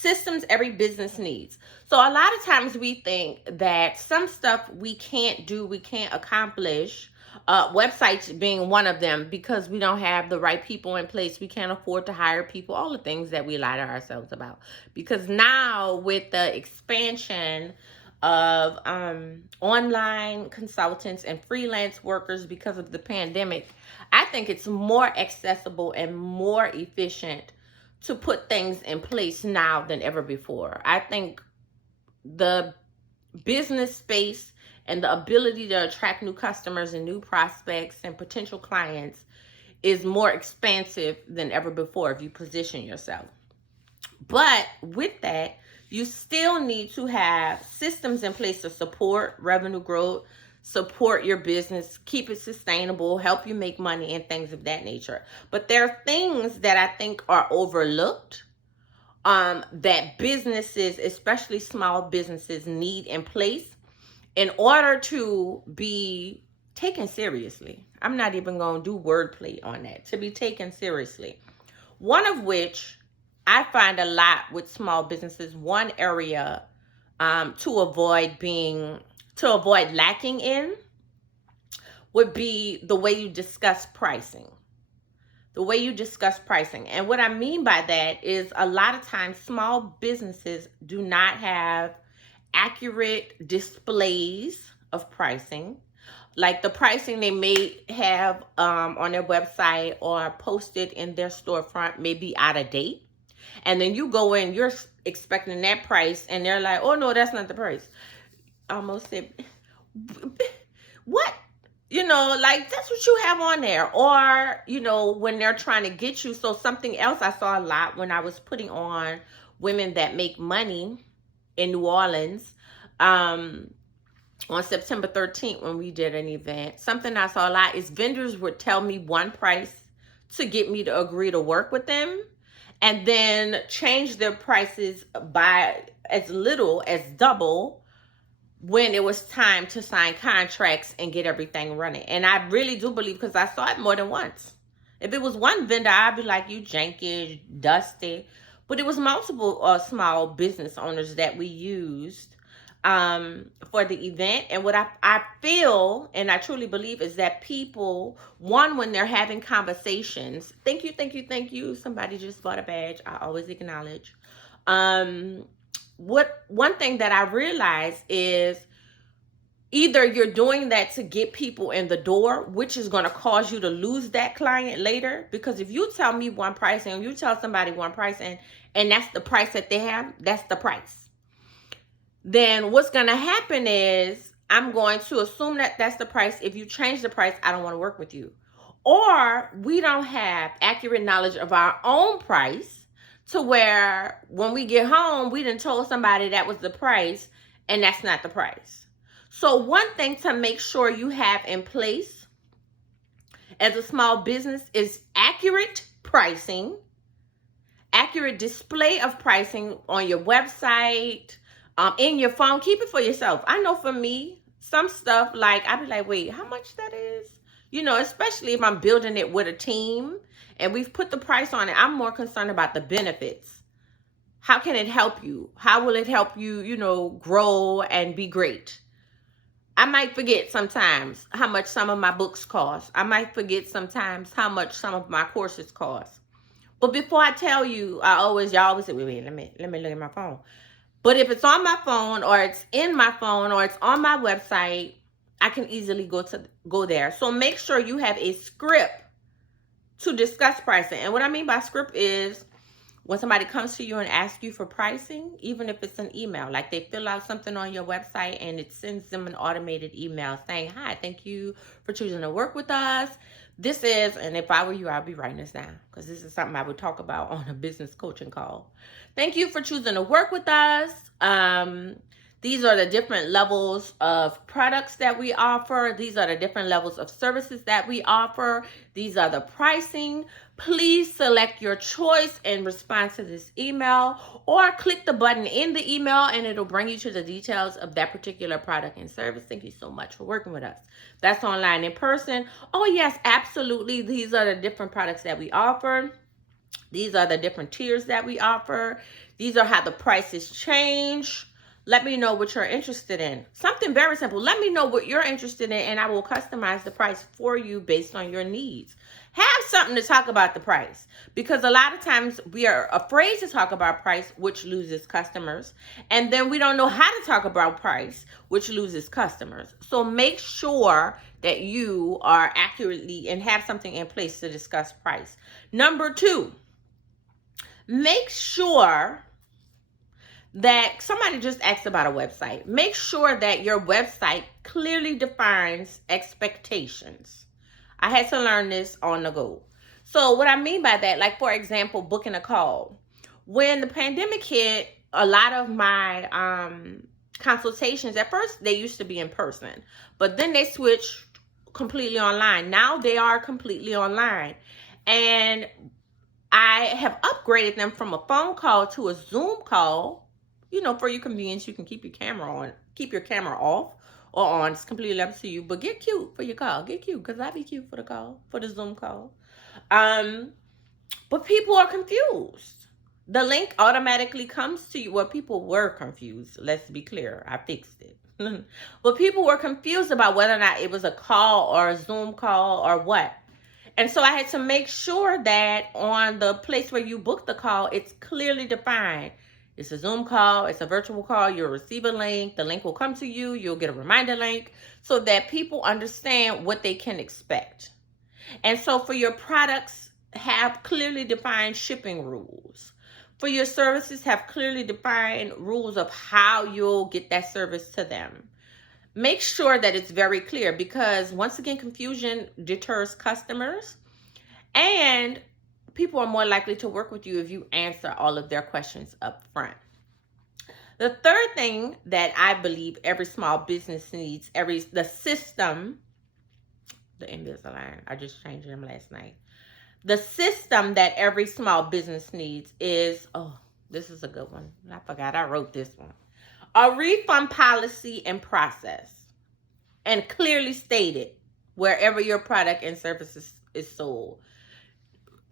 systems every business needs. So a lot of times we think that some stuff we can't do, we can't accomplish, websites being one of them, because we don't have the right people in place. We can't afford to hire people, all the things that we lie to ourselves about. Because now with the expansion of online consultants and freelance workers because of the pandemic, I think it's more accessible and more efficient to put things in place now than ever before. I think the business space and the ability to attract new customers and new prospects and potential clients is more expansive than ever before if you position yourself. But with that, you still need to have systems in place to support revenue growth, support your business, keep it sustainable, help you make money, and things of that nature. But there are things that I think are overlooked, that businesses, especially small businesses, need in place in order to be taken seriously. I'm not even going to do wordplay on that. To be taken seriously. One of which I find a lot with small businesses, one area to avoid lacking in would be the way you discuss pricing. The way you discuss pricing. And what I mean by that is a lot of times small businesses do not have accurate displays of pricing. Like the pricing they may have on their website or posted in their storefront may be out of date. And then you go in, you're expecting that price, and they're like, oh no, that's not the price. I almost said, what? You know, like that's what you have on there. Or, you know, when they're trying to get you. So something else I saw a lot when I was putting on Women That Make Money in New Orleans, on September 13th when we did an event, something I saw a lot is vendors would tell me one price to get me to agree to work with them, and then change their prices by as little as double when it was time to sign contracts and get everything running. And I really do believe, because I saw it more than once. If it was one vendor, I'd be like, you janky, dusty. But it was multiple small business owners that we used for the event. And what I feel, and I truly believe, is that people, one, when they're having conversations, thank you. Somebody just bought a badge. I always acknowledge. One thing that I realize is either you're doing that to get people in the door, which is going to cause you to lose that client later. Because if you tell me one price and you tell somebody one price and that's the price that they have, that's the price. Then what's going to happen is I'm going to assume that that's the price. If you change the price, I don't want to work with you. Or we don't have accurate knowledge of our own price, to where when we get home, we done told somebody that was the price and that's not the price. So one thing to make sure you have in place as a small business is accurate pricing, accurate display of pricing on your website, in your phone. Keep it for yourself. I know for me, some stuff, like I'd be like, wait, how much that is? You know, especially if I'm building it with a team and we've put the price on it, I'm more concerned about the benefits. How can it help you? How will it help you, you know, grow and be great? I might forget sometimes how much some of my books cost. I might forget sometimes how much some of my courses cost. But before I tell you, y'all always say, wait, let me look at my phone. But if it's on my phone, or it's in my phone, or it's on my website, I can easily go there. So make sure you have a script to discuss pricing. And what I mean by script is when somebody comes to you and asks you for pricing, even if it's an email, like they fill out something on your website and it sends them an automated email saying, hi, thank you for choosing to work with us. This is, and if I were you, I'd be writing this down, because this is something I would talk about on a business coaching call. Thank you for choosing to work with us. These are the different levels of products that we offer. These are the different levels of services that we offer. These are the pricing. Please select your choice and respond to this email, or click the button in the email and it'll bring you to the details of that particular product and service. Thank you so much for working with us. That's online, in person. Oh yes, absolutely. These are the different products that we offer. These are the different tiers that we offer. These are how the prices change. Let me know what you're interested in. Something very simple. Let me know what you're interested in, and I will customize the price for you based on your needs. Have something to talk about the price, because a lot of times we are afraid to talk about price, which loses customers. And then we don't know how to talk about price, which loses customers. So make sure that you are accurately and have something in place to discuss price. Number 2, make sure that somebody just asked about a website. Make sure that your website clearly defines expectations. I had to learn this on the go. So what I mean by that, like for example, booking a call. When the pandemic hit, a lot of my consultations, at first they used to be in person, but then they switched completely online. Now they are completely online. And I have upgraded them from a phone call to a Zoom call. You know, for your convenience, you can keep your camera on, keep your camera off or on. It's completely up to you. But get cute for your call. Get cute, because I be cute for the call, for the Zoom call. But people are confused. The link automatically comes to you. Well, people were confused. Let's be clear. I fixed it. But people were confused about whether or not it was a call or a Zoom call or what. And so I had to make sure that on the place where you book the call, it's clearly defined. It's a Zoom call. It's a virtual call. You'll receive a link. The link will come to you. You'll get a reminder link so that people understand what they can expect. And so for your products, have clearly defined shipping rules. For your services, have clearly defined rules of how you'll get that service to them. Make sure that it's very clear, because once again, confusion deters customers, and people are more likely to work with you if you answer all of their questions up front. The third thing that I believe every small business needs, the system, the Invisalign, I just changed them last night. The system that every small business needs is, oh, this is a good one. I forgot I wrote this one. A refund policy and process, and clearly stated wherever your product and services is sold.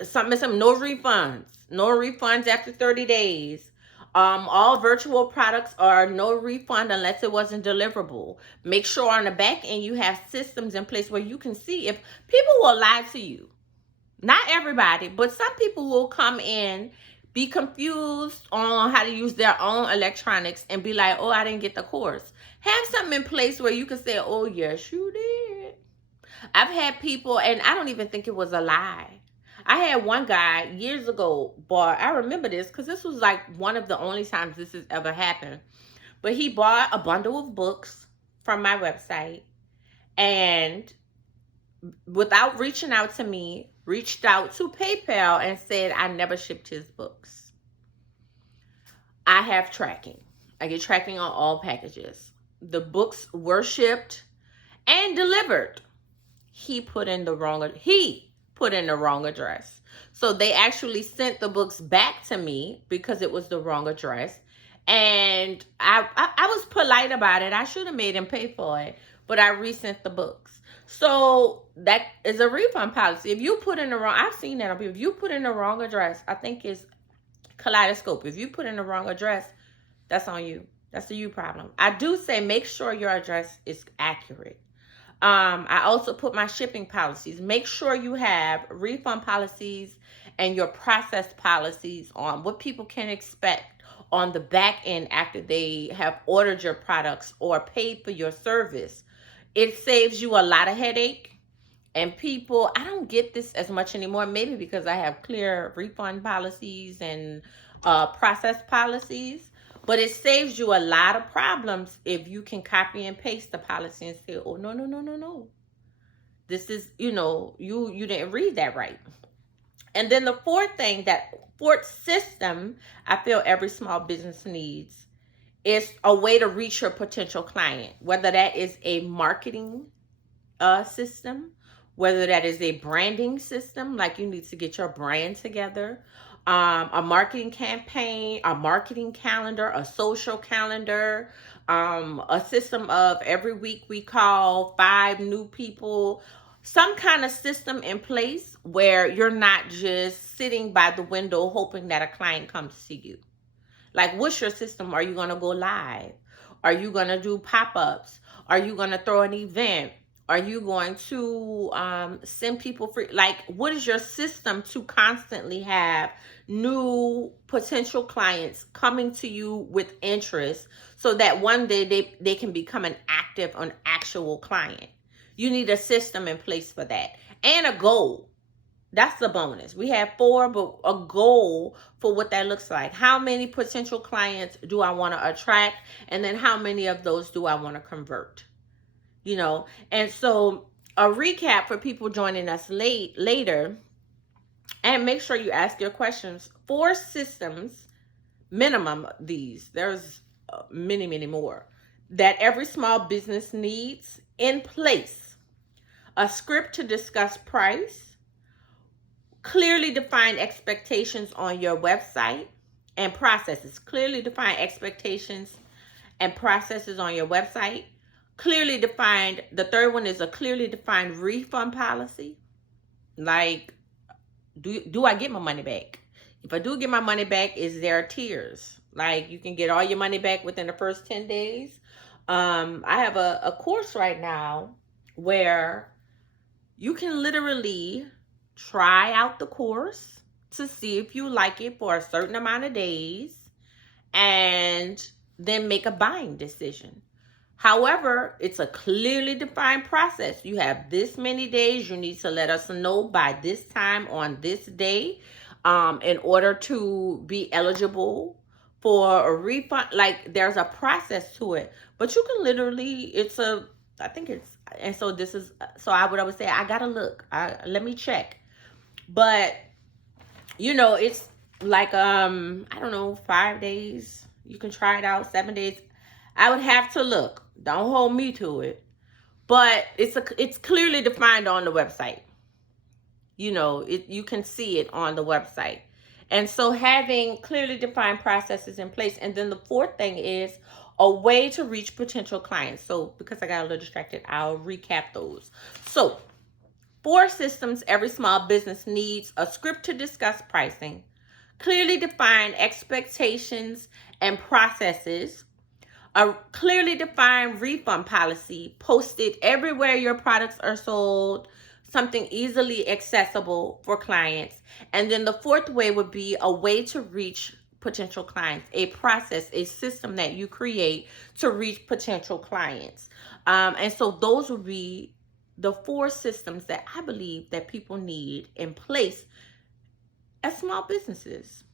Some no refunds after 30 days. All virtual products are no refund unless it wasn't deliverable. Make sure on the back end you have systems in place where you can see if people will lie to you. Not everybody, but some people will come in, be confused on how to use their own electronics and be like, oh, I didn't get the course. Have something in place where you can say, oh, yes, you did. I've had people, and I don't even think it was a lie. I had one guy years ago, but I remember this because this was like one of the only times this has ever happened. But he bought a bundle of books from my website, and without reaching out to me, reached out to PayPal and said I never shipped his books. I have tracking. I get tracking on all packages. The books were shipped and delivered. He put in the wrong address. So they actually sent the books back to me because it was the wrong address. And I was polite about it. I should have made him pay for it, but I resent the books. So that is a refund policy. If you put in the wrong, I've seen that on people. If you put in the wrong address, I think it's Kaleidoscope. If you put in the wrong address, that's on you. That's a you problem. I do say make sure your address is accurate. I also put my shipping policies. Make sure you have refund policies and your process policies on what people can expect on the back end after they have ordered your products or paid for your service. It saves you a lot of headache. And people, I don't get this as much anymore, maybe because I have clear refund policies and process policies. But it saves you a lot of problems if you can copy and paste the policy and say, oh, no. This is, you didn't read that right. And then the fourth system I feel every small business needs is a way to reach your potential client, whether that is a marketing system, whether that is a branding system, like you need to get your brand together, a marketing campaign, a marketing calendar, a social calendar, a system of every week we call 5 new people, some kind of system in place where you're not just sitting by the window hoping that a client comes to see you. Like, what's your system? Are you going to go live? Are you going to do pop-ups? Are you going to throw an event? Are you going to send people free? Like, what is your system to constantly have new potential clients coming to you with interest so that one day they can become an active, an actual client? You need a system in place for that, and a goal. That's the bonus. We have 4, but a goal for what that looks like. How many potential clients do I want to attract? And then how many of those do I want to convert? You know, and so a recap for people joining us later, and make sure you ask your questions. 4 systems, minimum these. There's many more that every small business needs in place. A script to discuss price, clearly defined expectations on your website and processes. Clearly defined expectations and processes on your website. Clearly defined, the third one is a clearly defined refund policy. Like, do I get my money back? If I do get my money back, is there tiers? Like, you can get all your money back within the first 10 days. I have a course right now where you can literally try out the course to see if you like it for a certain amount of days and then make a buying decision. However, it's a clearly defined process. You have this many days. You need to let us know by this time on this day in order to be eligible for a refund. Like, there's a process to it, but you can literally, I think it's, and so this is, so I would always say, I gotta look, let me check. But, you know, it's like, I don't know, 5 days. You can try it out, 7 days. I would have to look. Don't hold me to it. But it's clearly defined on the website. You know, you can see it on the website. And so having clearly defined processes in place. And then the 4th thing is a way to reach potential clients. So because I got a little distracted, I'll recap those. So 4 systems every small business needs: a script to discuss pricing, clearly defined expectations and processes, a clearly defined refund policy posted everywhere your products are sold, something easily accessible for clients. And then the 4th way would be a way to reach potential clients, a process, a system that you create to reach potential clients. And so those would be the 4 systems that I believe that people need in place as small businesses.